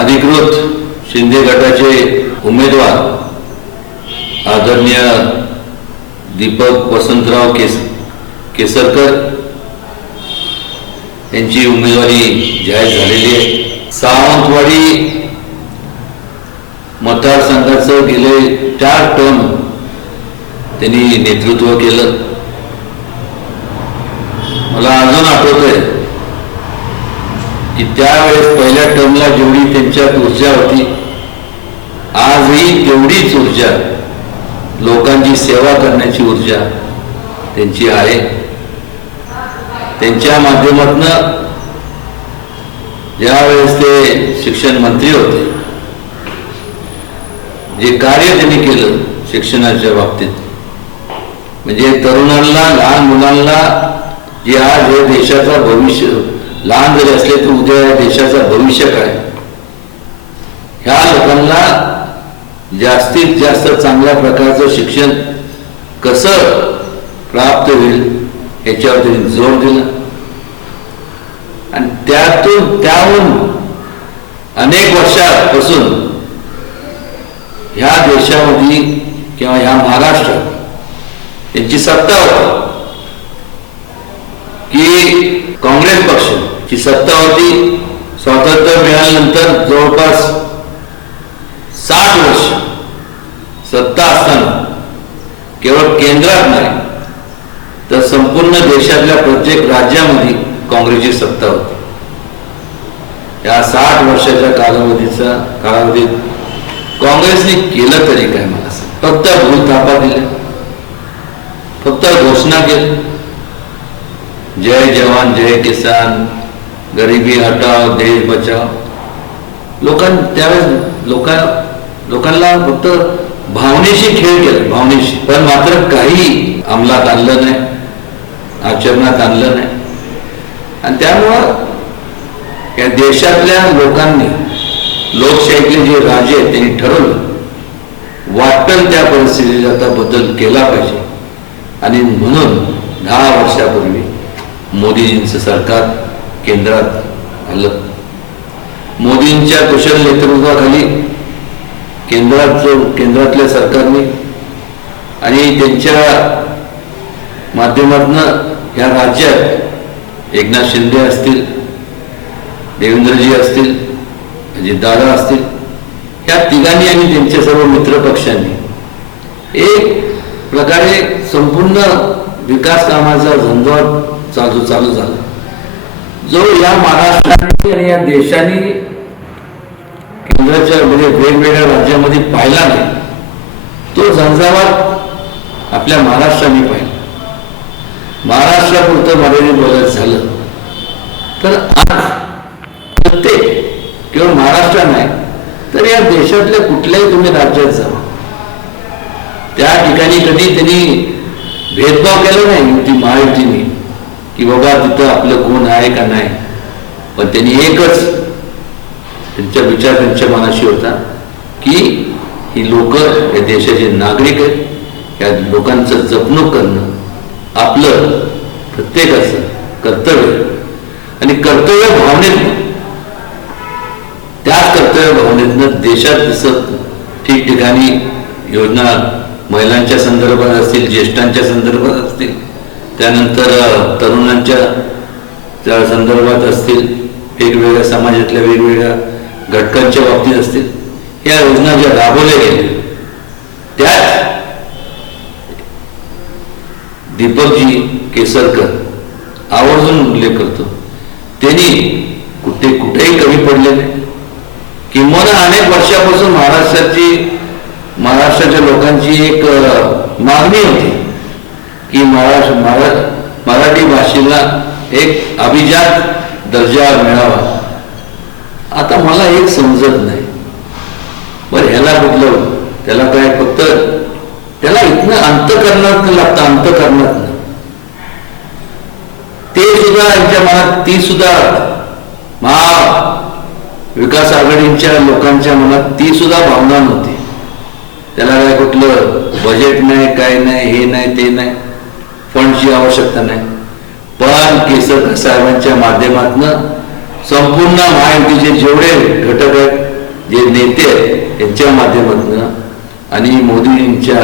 अधिकृत शिंदे गटाचे उमेदवार आदरणीय दीपक वसंतराव केस केसरकर यांची उमेदवारी जाहीर झालेली आहे. सावंतवाडी मतदारसंघाचं गेले चार टर्म त्यांनी नेतृत्व केलं. मला अजून आठवतंय की त्यावेळेस पहिल्या टर्मला जेवढी त्यांच्यात ऊर्जा होती आजही तेवढीच ऊर्जा लोकांची सेवा करण्याची ऊर्जा त्यांची आहे. त्यांच्या माध्यमातनं ज्यावेळेस ते शिक्षण मंत्री होते जे कार्य त्यांनी केलं शिक्षणाच्या बाबतीत म्हणजे तरुणांना लहान मुलांना जे आज हे देशाचा भविष्य लहान जरी असले तर उद्या या देशाचा भविष्य काय? ह्या लोकांना जास्तीत जास्त चांगल्या प्रकारचं शिक्षण कसं प्राप्त होईल याच्यावर त्यांनी जोर दिला. आणि त्यातून त्याहून अनेक वर्षापासून ह्या देशामध्ये किंवा ह्या महाराष्ट्रात यांची सत्ता होती की काँग्रेस पक्ष. जी सत्ता होती स्वातंत्र्य मिळाल्यानंतर जवळपास साठ वर्ष सत्ता असताना केवळ केंद्रात नाही तर संपूर्ण देशातल्या प्रत्येक राज्यामध्ये काँग्रेसची सत्ता होती. या साठ वर्षाच्या कालावधीचा कालावधीत काँग्रेसने केलं तरी काय मला सांग. फक्त भूलथापा दिल्या. फक्त घोषणा केली जय जवान जय किसान. गरिबी हटाव देश बचाव लोकां त्यावेळेस लोका लोकांना फक्त भावनेशी खेळ केला भावनेशी. पण मात्र काही अंमलात आणलं नाही आचरणात आणलं नाही. आणि त्यामुळं या देशातल्या लोकांनी लोकशाहीतले जे राजे आहेत त्यांनी ठरवलं वाटतं त्या परिस्थितीत आता बदल केला पाहिजे. आणि म्हणून दहा वर्षापूर्वी मोदीजींचं सरकार केंद्रात आलं. मोदींच्या कुशल नेतृत्वाखाली केंद्रात जो केंद्रातल्या सरकारने आणि त्यांच्या माध्यमातून ह्या राज्यात एकनाथ शिंदे असतील देवेंद्रजी असतील अजितदादा असतील ह्या तिघांनी आणि त्यांच्या सर्व मित्रपक्षांनी एक प्रकारे संपूर्ण विकास कामाचा धंदा चालू चालू झाला. जो या महाराष्ट्राने आणि या देशाने केंद्राच्या म्हणजे वेगवेगळ्या राज्यामध्ये पाहिला नाही तो झंझावात आपल्या महाराष्ट्राने पाहिला. महाराष्ट्रापुरतं मर्यादित बोलायचं झालं तर आज प्रत्येक केवळ महाराष्ट्र नाही तर या देशातल्या कुठल्याही तुम्ही राज्यात जा. त्या ठिकाणी कधी त्यांनी भेदभाव केला नाही युती महायुतीने. की बाबा तिथं आपलं कोण आहे का नाही? पण त्यांनी एकच त्यांचा विचार त्यांच्या मनाशी होता की ही लोक या देशाचे नागरिक आहेत. या लोकांचं जपणूक करणं आपलं प्रत्येकाचं कर्तव्य आणि कर्तव्य भावनेत त्याच कर्तव्य भावनेतनं देशात दिसत ठिकठिकाणी योजना महिलांच्या संदर्भात असतील ज्येष्ठांच्या संदर्भात असतील त्यानंतर तरुणांच्या त्या संदर्भात असतील वेगवेगळ्या समाजातल्या वेगवेगळ्या घटकांच्या बाबतीत असतील या योजना ज्या राबवल्या गेल्या त्यात दीपकजी केसरकर आवर्जून उल्लेख करतो. त्यांनी कुठे कुठेही कमी पडले नाही. किंवा अनेक वर्षापासून महाराष्ट्राची महाराष्ट्राच्या लोकांची एक मागणी होती. की महाराष्ट्र मरा- मराठी भाषेला एक अभिजात दर्जा मिळावा. आता मला एक समजत नाही. बरं ह्याला कुठलं? त्याला काय फक्त त्याला इथनं अंतकरणात लागतं अंतकरणात ते सुद्धा यांच्या मनात ती सुद्धा महा विकास आघाडीच्या लोकांच्या मनात ती सुद्धा भावना नव्हती. त्याला काय कुठलं? बजेट नाही काय नाही हे नाही ते नाही. फंडची आवश्यकता नाही. पण केसरकर साहेबांच्या माध्यमातून संपूर्ण महायुतीचे जेवढे घटक आहेत जे नेते आहेत यांच्या माध्यमातून आणि मोदींच्या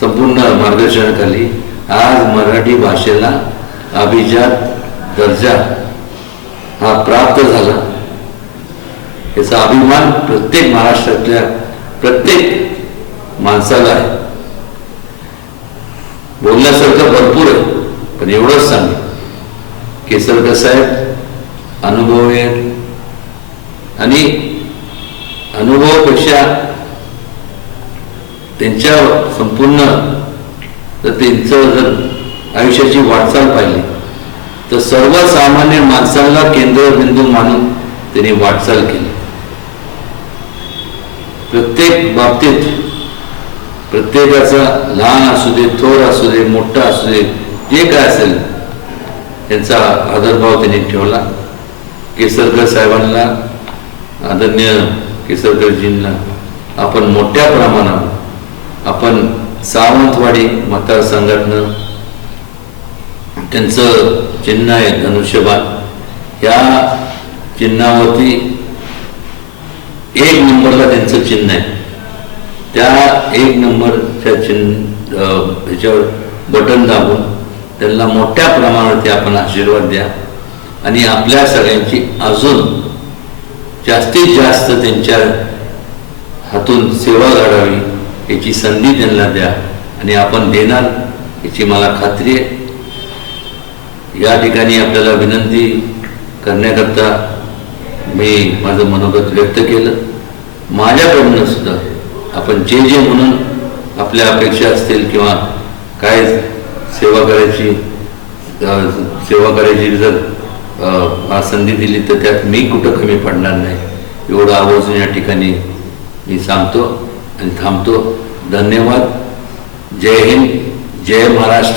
संपूर्ण मार्गदर्शनाखाली आज मराठी भाषेला अभिजात दर्जा हा प्राप्त झाला. याचा अभिमान प्रत्येक महाराष्ट्रातल्या प्रत्येक माणसाला आहे. भरपूर आहे. पण एवढंच केसर केसरकर साहेब अनुभव आहेत आणि अनुभवापेक्षा त्यांच्या संपूर्ण तर त्यांचं जर आयुष्याची वाटचाल पाहिली तर सर्वसामान्य माणसाला केंद्रबिंदू मानून त्यांनी वाटचाल केली. प्रत्येक बाबतीत प्रत्येकाचा लहान असू दे थोर असू दे मोठा असू दे जे काय असेल त्यांचा आदरभाव त्यांनी ठेवला. केसरकर साहेबांना आदरणीय केसरकरजींना आपण मोठ्या प्रमाणावर आपण सावंतवाडी मतदारसंघातनं त्यांचं चिन्ह आहे धनुष्यबाण. या चिन्हावरती एक नंबरला त्यांचं चिन्ह आहे. त्या एक नंबरच्या चिन्ह ह्याच्यावर बटन दाबून त्यांना मोठ्या प्रमाणावरती आपण आशीर्वाद द्या. आणि आपल्या सगळ्यांची अजून जास्तीत जास्त त्यांच्या हातून सेवा घडावी याची संधी त्यांना द्या. आणि आपण देणार याची मला खात्री आहे. या ठिकाणी आपल्याला विनंती करण्याकरता मी माझं मनोगत व्यक्त केलं. माझ्याकडून सुद्धा आपण जे जे म्हणून आपल्या अपेक्षा असतील किंवा काय सेवा करायची सेवा करायची जर संधी दिली तर त्यात मी कुठं कमी पडणार नाही. एवढं आवर्जून या ठिकाणी मी सांगतो आणि थांबतो. धन्यवाद. जय हिंद. जय महाराष्ट्र.